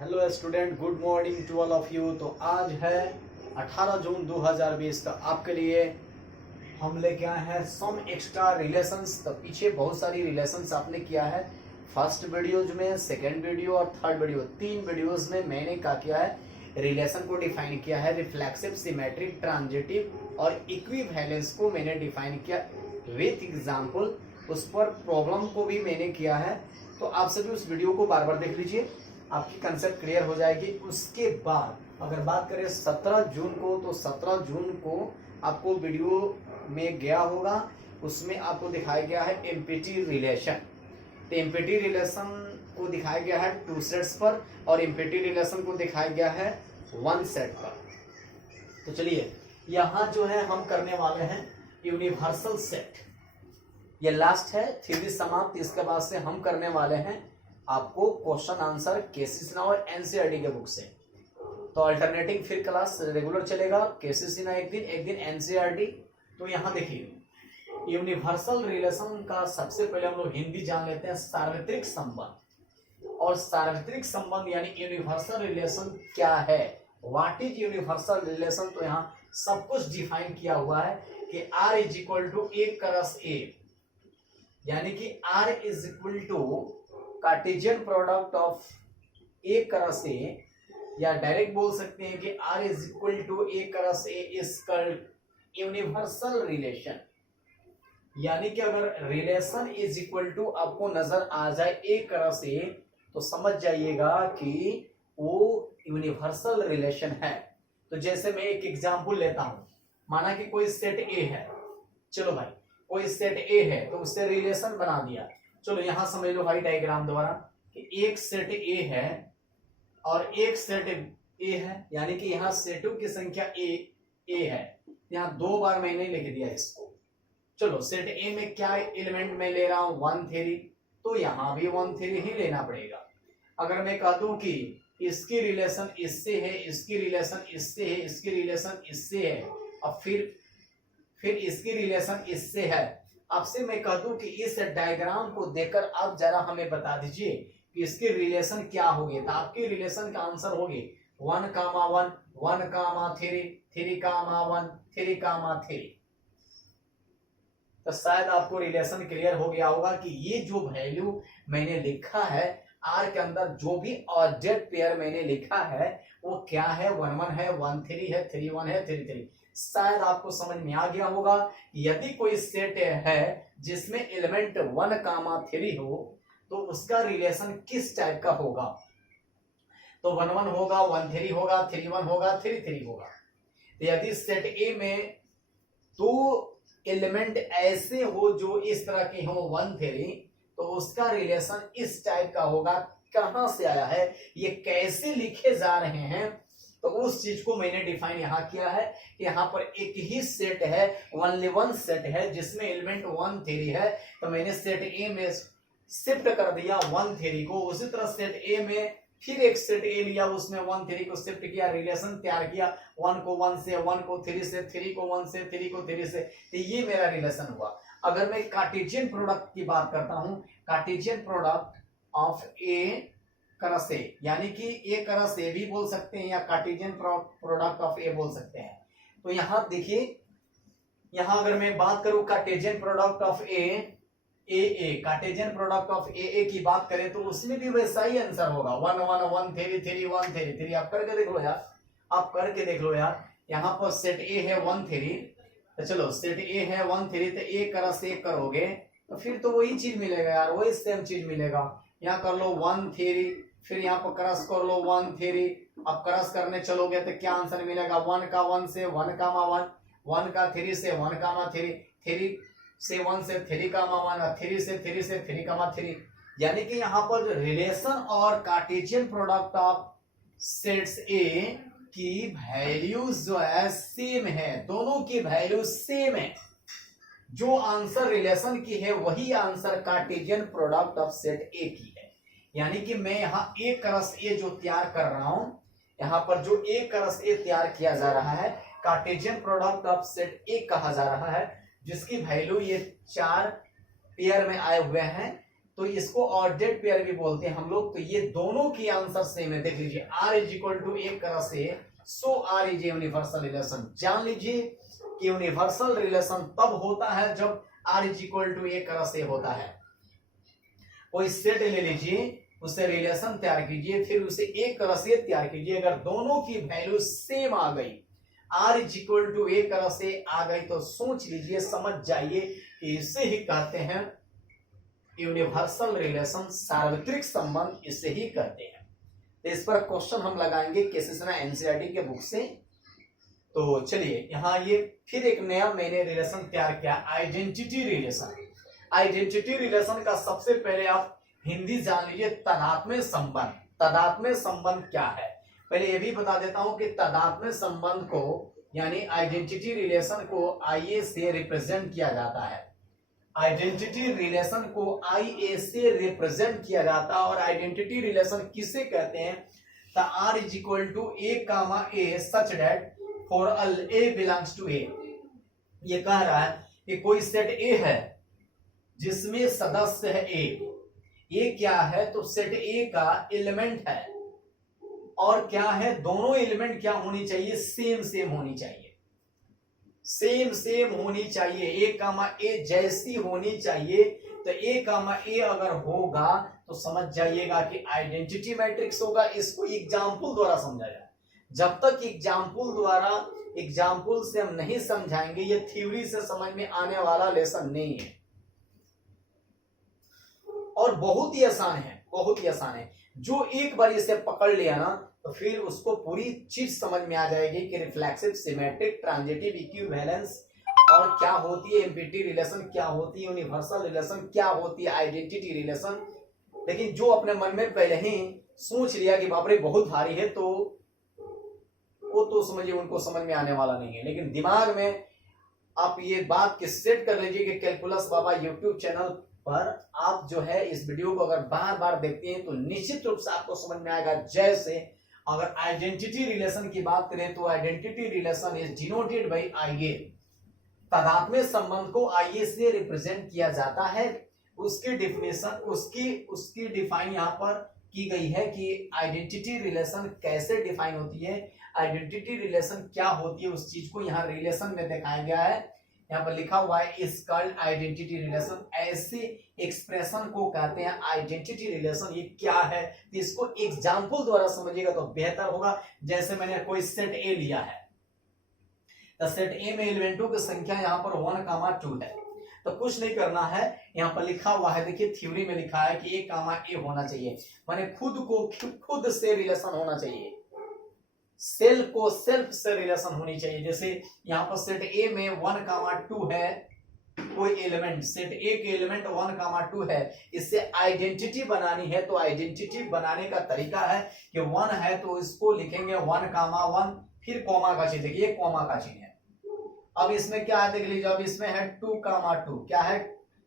Hello student, good morning to all of you. तो आज है 18 जून 2020। तो आपके लिए हम लेके आए हैं सम एक्स्ट्रा रिलेशंस। तो पीछे बहुत सारी रिलेशंस आपने किया है फर्स्ट वीडियोज में, सेकंड वीडियो और थर्ड वीडियो, 3 वीडियोज में मैंने क्या किया है, रिलेशन को डिफाइन किया है। रिफ्लेक्सिव, सिमेट्रिक, ट्रांजिटिव और इक्विवेलेंस को मैंने डिफाइन किया विथ एग्जाम्पल। उस पर प्रॉब्लम को भी मैंने किया है। तो आप सभी उस वीडियो को बार बार देख लीजिए, आपकी कंसेप्ट क्लियर हो जाएगी। उसके बाद अगर बात करें 17 जून को, तो 17 जून को आपको वीडियो में गया होगा, उसमें आपको दिखाया गया है एम्पिटी रिलेशन। तो एम्पिटी रिलेशन को दिखाया गया है 2 सेट्स पर और एम्पिटी रिलेशन को दिखाया गया है 1 सेट पर। तो चलिए यहां जो है हम करने वाले हैं यूनिवर्सल सेट। ये लास्ट है, थ्योरी समाप्त। इसके बाद से हम करने वाले हैं आपको क्वेश्चन आंसर केसीसीना और एनसीईआरटी के बुक से। तो अल्टरनेटिंग फिर क्लास रेगुलर चलेगा, केसीसीना एक दिन एनसीईआरटी। तो यहाँ देखिए यूनिवर्सल रिलेशन का सबसे पहले हम लोग हिंदी जान लेते हैं, सार्वत्रिक संबंध। और सार्वत्रिक संबंध यानी यूनिवर्सल रिलेशन क्या है, व्हाट इज यूनिवर्सल रिलेशन। तो यहाँ सब कुछ डिफाइन किया हुआ है कि R is equal to A cross A, यानी कि R is equal to Cartesian product of A cross A, या डायरेक्ट बोल सकते हैं कि R is equal to A cross A is called universal relation. यानी कि अगर रिलेशन इज इक्वल टू आपको नजर आ जाए ए क्रॉस ए, तो समझ जाइएगा कि वो यूनिवर्सल रिलेशन है। तो जैसे मैं एक एग्जांपल लेता हूं, माना कि कोई सेट ए है, चलो भाई कोई सेट ए है तो उससे रिलेशन बना दिया। चलो यहां समझ लो भाई डायग्राम द्वारा कि एक सेट ए है और एक सेट ए है, यानी कि यहाँ सेटों की संख्या ए है। यहाँ 2 बार मैंने लिख दिया इसको। चलो सेट ए में क्या एलिमेंट में ले रहा हूं, 1 3, तो यहां भी 1 3 ही लेना पड़ेगा। अगर मैं कह दूं कि इसकी रिलेशन इससे है, इसकी रिलेशन इससे है, इसकी रिलेशन इससे है, और फिर इसकी रिलेशन इससे है, आपसे मैं कह दूं कि इस डायग्राम को देखकर आप जरा हमें बता दीजिए कि इसकी रिलेशन क्या होगी। तो आपकी रिलेशन का आंसर होगी 1 कामा 1, 1 कामा 3, 3 कामा 1, 3 कामा 3। तो शायद आपको रिलेशन क्लियर हो गया होगा कि ये जो वैल्यू मैंने लिखा है आर के अंदर, जो भी ऑर्डर्ड पेयर मैंने लिखा है वो क्या है, 1 1 है, 1 3 है, 3 1 है, 3 3। शायद आपको समझ में आ गया होगा। यदि कोई सेट है जिसमें एलिमेंट 1 कामा 3 हो, तो उसका रिलेशन किस टाइप का होगा। तो 1 1 होगा, 1 3 होगा, 3 1 होगा, 3 3 होगा। तो यदि सेट ए में 2 एलिमेंट ऐसे हो जो इस तरह के हो 1 3, तो उसका रिलेशन इस टाइप का होगा। कहां से आया है, ये कैसे लिखे जा रहे हैं, तो उस चीज को मैंने डिफाइन यहां किया है कि यहां पर एक ही सेट है, ओनली 1 सेट है जिसमें एलिमेंट 1 3 है। तो मैंने सेट ए में शिफ्ट कर दिया 1 3 को, उसी तरह सेट ए में फिर एक सेट ए लिया, उसमें 1 3 को शिफ्ट किया, रिलेशन तैयार किया, 1 को 1 से, 1 को 3 से, 3 को 1 से, 3 को 3 से। तो ये मेरा रिलेशन हुआ। अगर मैं कार्टेशियन प्रोडक्ट की बात करता हूं, Cartesian product of A cross A, यानी कि ए क्रॉस ए भी बोल सकते हैं या कार्टेशियन प्रोडक्ट ऑफ ए बोल सकते हैं। तो यहां देखिए, यहां अगर मैं बात करूं Cartesian product of A Cartesian product of A की बात करें, तो उसमें भी वैसा ही आंसर होगा, 1 1 1 3 3 1 3 3। आप करके देख लो यार, आप करके देख लो यार। यहाँ पर सेट ए है 1 3, तो चलो सेट ए है 1 3, तो ए क्रॉस ए करोगे तो फिर तो वही चीज मिलेगा यार, वही सेम चीज मिलेगा। यहाँ कर लो 1 3, फिर यहाँ पर क्रॉस कर लो 1 3। अब क्रॉस करने चलोगे तो क्या आंसर मिलेगा, 1 का 1 से 1 कामा 1, 1 का 3 से 1 कामा 3, 3 से 1 से 3 कामा 1, 3 से 3 से 3 कामा 3। यानी कि यहाँ पर रिलेशन और Cartesian product of sets A की वैल्यूज जो है सेम है, दोनों की वैल्यू सेम है। जो आंसर रिलेशन की है वही answer Cartesian product of set ए की है। यानी कि मैं यहाँ ए क्रॉस ए जो तैयार कर रहा हूं, यहाँ पर जो ए क्रॉस ए तैयार किया जा रहा है कार्टेशियन प्रोडक्ट ऑफ सेट ए कहा जा रहा है, जिसकी वैल्यू ये 4 पेयर में आए हुए हैं। तो इसको ऑर्डेड पेयर भी बोलते हैं हम लोग। तो ये दोनों की आंसर सेम है। देख लीजिए R इज इक्वल टू एक तरह से सो R इज यूनिवर्सल रिलेशन। जान लीजिए कि यूनिवर्सल रिलेशन तब होता है जब R इज इक्वल टू एक तरह से होता है। कोई सेट ले लीजिए, उससे रिलेशन तैयार कीजिए, फिर उसे एक तरह से तैयार कीजिए। अगर दोनों की वैल्यू सेम आ गई, R इज इक्वल टू एक तरह से आ गई, तो सोच लीजिए, समझ जाइए कि इसे ही कहते हैं यूनिवर्सल रिलेशन, सार्वत्रिक संबंध इसे ही कहते हैं। तो इस पर क्वेश्चन हम लगाएंगे केसीसीना एनसीईआरटी के बुक से। तो चलिए यहाँ ये फिर एक नया मैंने रिलेशन तैयार किया, आइडेंटिटी रिलेशन। आइडेंटिटी रिलेशन का सबसे पहले आप हिंदी जान लीजिए, तादात्म्य संबंध। तादात्म्य संबंध क्या है पहले ये भी बता देता हूं कि तादात्म्य संबंध को यानी आइडेंटिटी रिलेशन को IA से रिप्रेजेंट किया जाता है। आइडेंटिटी रिलेशन को IA से रिप्रेजेंट किया जाता है। और आइडेंटिटी रिलेशन किसे कहते हैं? तो R is equal to A comma A such that for all A belongs to A। ये कह रहा है कि कोई सेट A है जिसमें सदस्य है A। ये क्या है? तो सेट A का एलिमेंट है। और क्या है? दोनों एलिमेंट क्या होनी चाहिए? सेम सेम होनी चाहिए। सेम सेम होनी चाहिए, A कामा A जैसी होनी चाहिए। तो A कामा A अगर होगा तो समझ जाइएगा कि आइडेंटिटी मैट्रिक्स होगा। इसको एग्जाम्पल द्वारा समझा जाए। जब तक एग्जाम्पल से हम नहीं समझाएंगे, ये थ्योरी से समझ में आने वाला लेसन नहीं है। और बहुत ही आसान है, बहुत ही आसान है। जो एक बार इसे पकड़ लिया ना, तो फिर उसको पूरी चीज समझ में आ जाएगी कि रिफ्लेक्सिव, सिमेट्रिक, ट्रांजिटिव, इक्विवेलेंस और क्या होती है एम्पिटी रिलेशन, क्या होती है यूनिवर्सल रिलेशन, क्या होती है आइडेंटिटी रिलेशन। लेकिन जो अपने मन में पहले ही सोच लिया कि बाप रे बहुत भारी है, तो वो तो समझिए उनको समझ में आने वाला नहीं है। लेकिन दिमाग में आप ये बात के सेट कर लीजिए कि कैलकुलस बाबा यूट्यूब चैनल पर आप जो है इस वीडियो को अगर बार बार देखते हैं तो निश्चित रूप से आपको समझ में आएगा। जैसे अगर आइडेंटिटी रिलेशन की बात करें तो identity relation is denoted by IA। तादात्म्य संबंध को IA से रिप्रेजेंट किया जाता है। उसकी डिफिनेशन, उसकी डिफाइन यहाँ पर की गई है कि आइडेंटिटी रिलेशन कैसे डिफाइन होती है, आइडेंटिटी रिलेशन क्या होती है, उस चीज को यहाँ रिलेशन में दिखाया गया है। यहाँ पर लिखा हुआ है इज कॉल्ड आइडेंटिटी रिलेशन। ऐसे एक्सप्रेशन को कहते हैं आइडेंटिटी रिलेशन। ये क्या है तो इसको एग्जाम्पल द्वारा समझिएगा तो बेहतर होगा। जैसे मैंने कोई सेट A लिया है, तो सेट A में एलिमेंटों की संख्या यहाँ पर 1 कामा 2 है। तो कुछ नहीं करना है, यहाँ पर लिखा हुआ है, देखिए थ्योरी में लिखा है कि A कामा A होना चाहिए, माने खुद से रिलेशन होना चाहिए, सेल्फ को सेल्फ से रिलेशन होनी चाहिए। जैसे यहाँ पर सेट A में 1 कामा 2 है, कोई एलिमेंट सेट A के एलिमेंट 1 कामा 2 है, इससे आइडेंटिटी बनानी है। तो आइडेंटिटी बनाने का तरीका है कि 1 है तो इसको लिखेंगे 1 कामा 1, फिर कॉमा का चिन्ह, देखिए कॉमा का चिन्ह है। अब इसमें क्या है देख लीजिए, अब इसमें है 2 कामा 2, क्या है?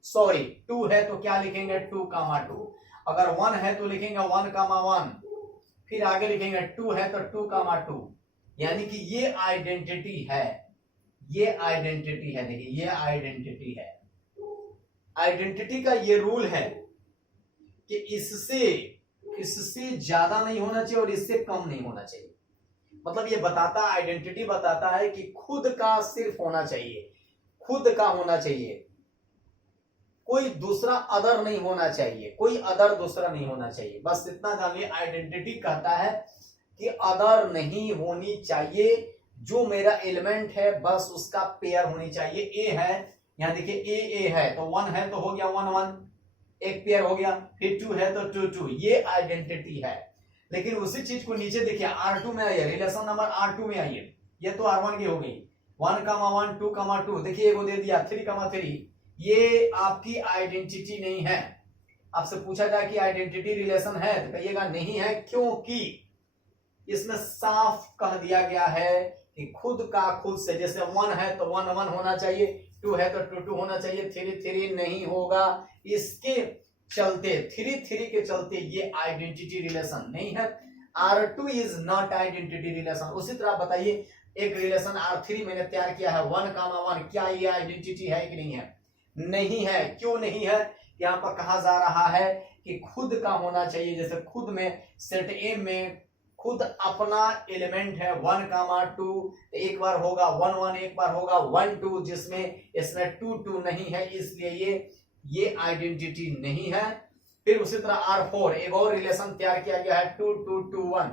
सॉरी 2 है तो क्या लिखेंगे? 2 कामा 2। अगर 1 है तो लिखेंगे 1 कामा 1, फिर आगे लिखेंगे 2 है तो 2 कामा 2। यानी कि ये आइडेंटिटी है, ये आइडेंटिटी है। देखिए ये आइडेंटिटी है। आइडेंटिटी का ये रूल है कि इससे ज्यादा नहीं होना चाहिए और इससे कम नहीं होना चाहिए। मतलब ये बताता, आइडेंटिटी बताता है कि खुद का सिर्फ होना चाहिए, खुद का होना चाहिए, कोई दूसरा अदर नहीं होना चाहिए, कोई अदर दूसरा नहीं होना चाहिए। बस इतना जानिए, आइडेंटिटी कहता है कि अदर नहीं होनी चाहिए, जो मेरा एलिमेंट है बस उसका पेयर होनी चाहिए। A है, यहां देखिए A है तो 1 है तो हो गया 1 1, एक पेयर हो गया। फिर 2 है तो 2 2, ये आइडेंटिटी है। लेकिन उसी चीज को नीचे देखिए R2 में आइए, रिलेशन नंबर R2 में आइए, ये तो R1 की हो गई, 1 कामा 1 2 कामा 2, देखिए एगो दे दिया 3 कामा 3। ये आपकी आइडेंटिटी नहीं है। आपसे पूछा जाए कि आइडेंटिटी रिलेशन है तो कहिएगा नहीं है, क्योंकि इसमें साफ कह दिया गया है कि खुद का खुद से। जैसे 1 है तो 1 1 होना चाहिए, 2 है तो 2 2 होना चाहिए, 3 3 नहीं होगा। इसके चलते 3 3 के चलते ये आइडेंटिटी रिलेशन नहीं है। R2 is not identity relation. उसी तरह बताइए, एक रिलेशन R3 मैंने तैयार किया है 1 कामा 1, क्या ये आइडेंटिटी है कि नहीं है? नहीं है। क्यों नहीं है? यहाँ पर कहा जा रहा है कि खुद का होना चाहिए। जैसे खुद में सेट ए में खुद अपना एलिमेंट है 1,2, एक बार होगा 1 1, एक बार होगा 1 2, जिसमें इसमें 2 2 नहीं है, इसलिए ये आइडेंटिटी नहीं है। फिर उसी तरह R4 एक और रिलेशन तैयार किया गया है 2 2 2 1।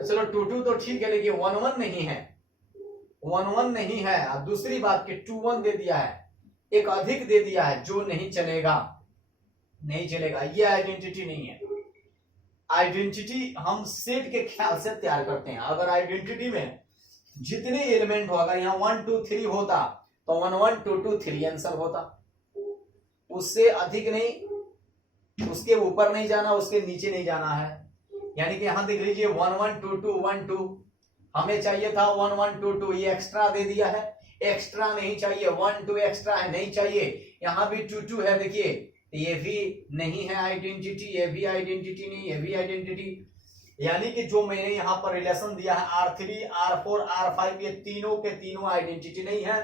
चलो 2 2 तो ठीक है, लेकिन 1 1 नहीं है, 1 1 नहीं है। अब दूसरी बात कि 2 1 दे दिया है, एक अधिक दे दिया है, जो नहीं चलेगा, नहीं चलेगा, ये आइडेंटिटी नहीं है। आइडेंटिटी हम सेट के ख्याल से तैयार करते हैं। अगर आइडेंटिटी में जितने एलिमेंट होगा, यहाँ 1 2 3 होता तो 1 1 2 2 3 आंसर होता, उससे अधिक नहीं, उसके ऊपर नहीं जाना, उसके नीचे नहीं जाना है। यानी कि यहां देख लीजिए 1 1 2 2 1 2, हमें चाहिए था 1 1 2 2, ये एक्स्ट्रा दे दिया है, एक्स्ट्रा नहीं चाहिए, 1 2 एक्स्ट्रा है, नहीं चाहिए। यहां भी 2 2 है, देखिए ये भी नहीं है आइडेंटिटी, ये भी आइडेंटिटी नहीं, ये भी आइडेंटिटी। यानी कि जो मैंने यहाँ पर रिलेशन दिया है R3 R4 R5, ये तीनों के तीनों आइडेंटिटी नहीं है।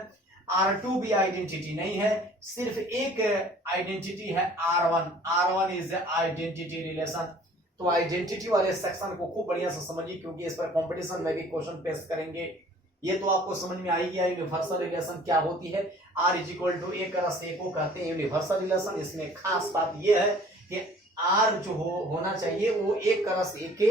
R2 भी आइडेंटिटी नहीं है, सिर्फ एक आइडेंटिटी है R1। R1 is identity relation. तो आइडेंटिटी वाले सेक्शन को खूब बढ़िया से समझिए, क्योंकि इस पर कंपटीशन में भी क्वेश्चन पेश करेंगे। ये तो आपको समझ में आई गया यूनिवर्सल रिलेशन क्या होती है। R = A + A को कहते हैं यूनिवर्सल रिलेशन। इसमें खास बात यह है कि R जो होना चाहिए वो A + A के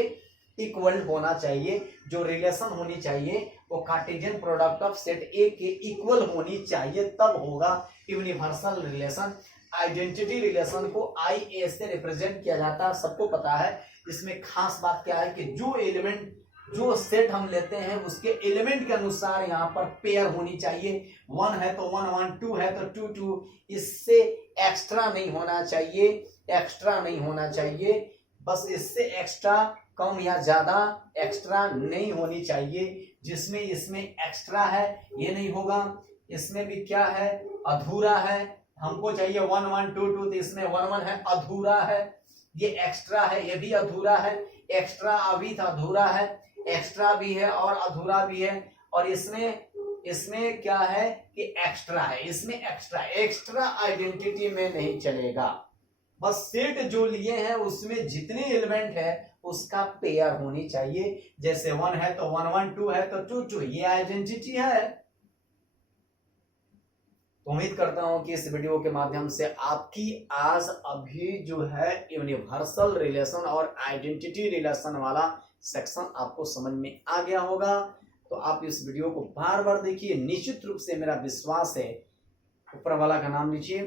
इक्वल होना चाहिए। जो रिलेशन होनी चाहिए वो कार्टेशियन प्रोडक्ट ऑफ सेट ए के इक्वल होनी चाहिए, तब होगा यूनिवर्सल रिलेशन। आइडेंटिटी रिलेशन को IA से रिप्रेजेंट किया जाता है, सबको पता है। इसमें खास बात क्या है कि जो एलिमेंट, जो सेट हम लेते हैं उसके एलिमेंट के अनुसार यहाँ पर पेयर होनी चाहिए। 1 है तो 1 1, 2 है तो 2 2, इससे एक्स्ट्रा नहीं होना चाहिए, एक्स्ट्रा नहीं होना चाहिए। बस इससे एक्स्ट्रा कम या ज्यादा एक्स्ट्रा नहीं होनी चाहिए। जिसमें इसमें एक्स्ट्रा है ये नहीं होगा, इसमें भी क्या है, अधूरा है। हमको चाहिए 1 1 2 2, तो इसमें 1 1 है, अधूरा है। ये एक्स्ट्रा है, ये भी अधूरा है। एक्स्ट्रा अभी था, अधूरा है, एक्स्ट्रा भी है और अधूरा भी है। और इसमें क्या है कि एक्स्ट्रा है, इसमें एक्स्ट्रा, एक्स्ट्रा आइडेंटिटी में नहीं चलेगा। बस सेट जो लिए हैं उसमें जितने एलिमेंट है उसका पेयर होनी चाहिए। जैसे 1 है तो 1 1, 2 है तो 2 2, ये आइडेंटिटी है। उम्मीद करता हूं कि इस वीडियो के माध्यम से आपकी आज अभी जो है यूनिवर्सल रिलेशन और आइडेंटिटी रिलेशन वाला सेक्शन आपको समझ में आ गया होगा। तो आप इस वीडियो को बार बार देखिए। निश्चित रूप से मेरा विश्वास है, ऊपर वाला का नाम लीजिए,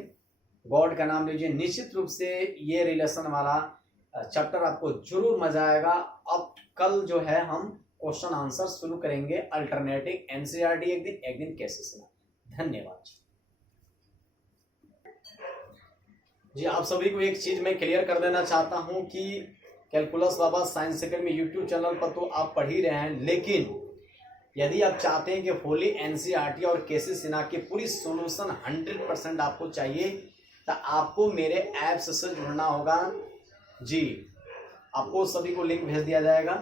गॉड का नाम लीजिए, निश्चित रूप से ये रिलेशन वाला चैप्टर आपको जरूर मजा आएगा। अब कल जो है हम क्वेश्चन आंसर शुरू करेंगे, अल्टरनेटिव NCERT एक दिन कैसे। धन्यवाद जी। आप सभी को एक चीज मैं क्लियर कर देना चाहता हूं कि कैलकुलस बाबा साइंस अकेडमी यूट्यूब चैनल पर तो आप पढ़ ही रहे हैं, लेकिन यदि आप चाहते हैं कि फुली NCERT और केसी सिन्हा की पूरी सॉल्यूशन 100% आपको चाहिए, तो आपको मेरे ऐप्स से जुड़ना होगा जी। आपको सभी को लिंक भेज दिया जाएगा।